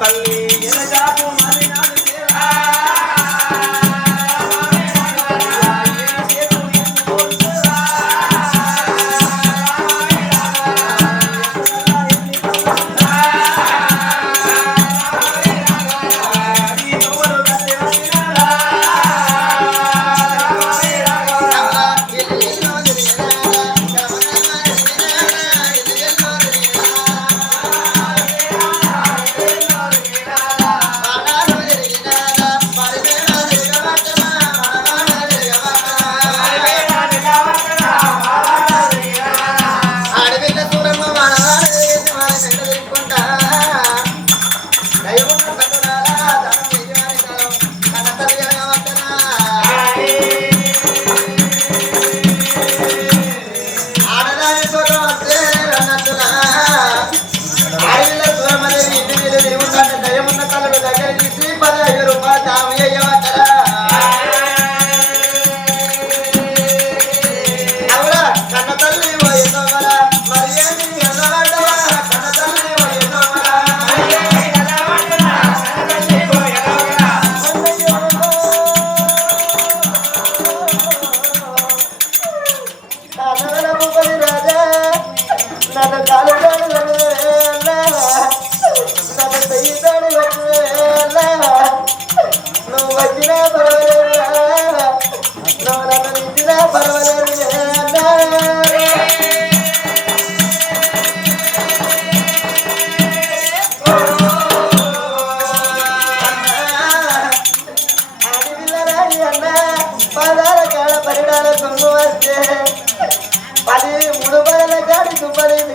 తల్లి ఎనజాకు దగ్గర பதி முழுமையில காடி துப்பறிந்து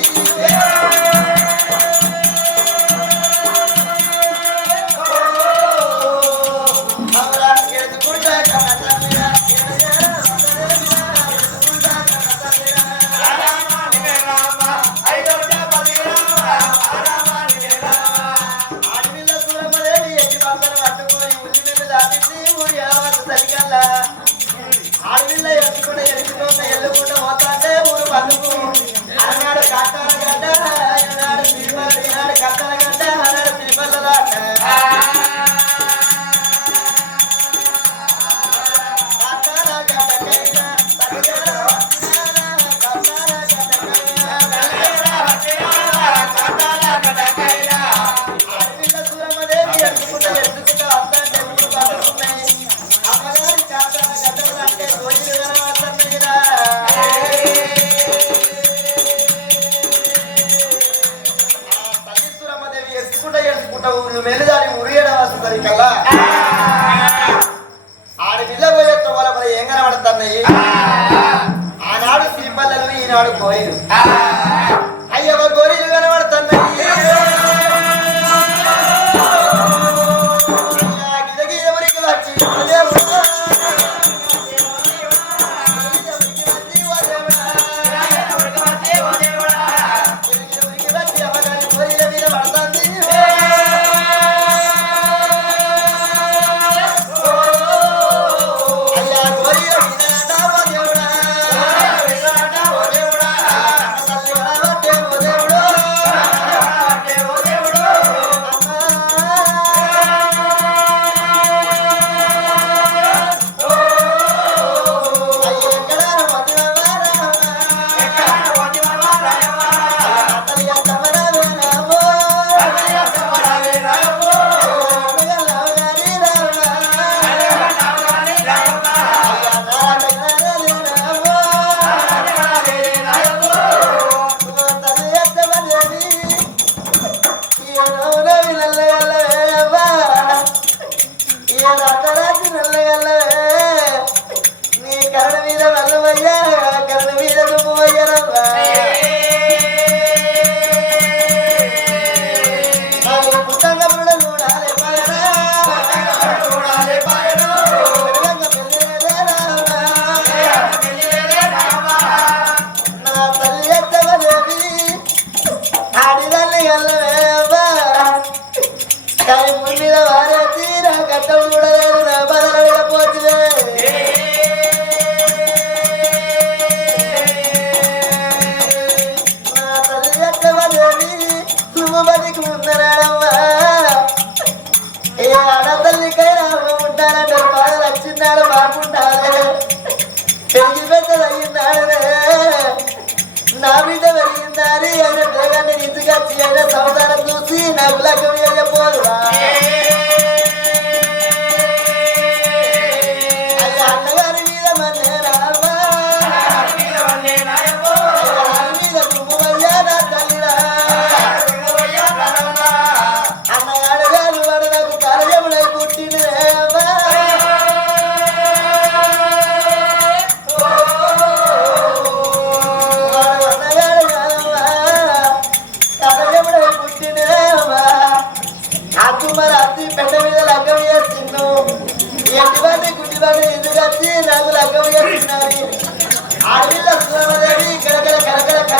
ఆడపిల్ల ఎత్తుకునే ఎత్తుకోక పల్లెలు ఈనాడు పోయారు. ఎక్కమని నువ్వు బతికి ఉన్నాడమ్మ ఏ ఆడతల్లికైనా ఉంటానంటే బాగా నచ్చిన్నాడు బాగుంటాడే పెరిగి పెద్దదయ్యిందాడే నా మీద పెరిగిందారి అని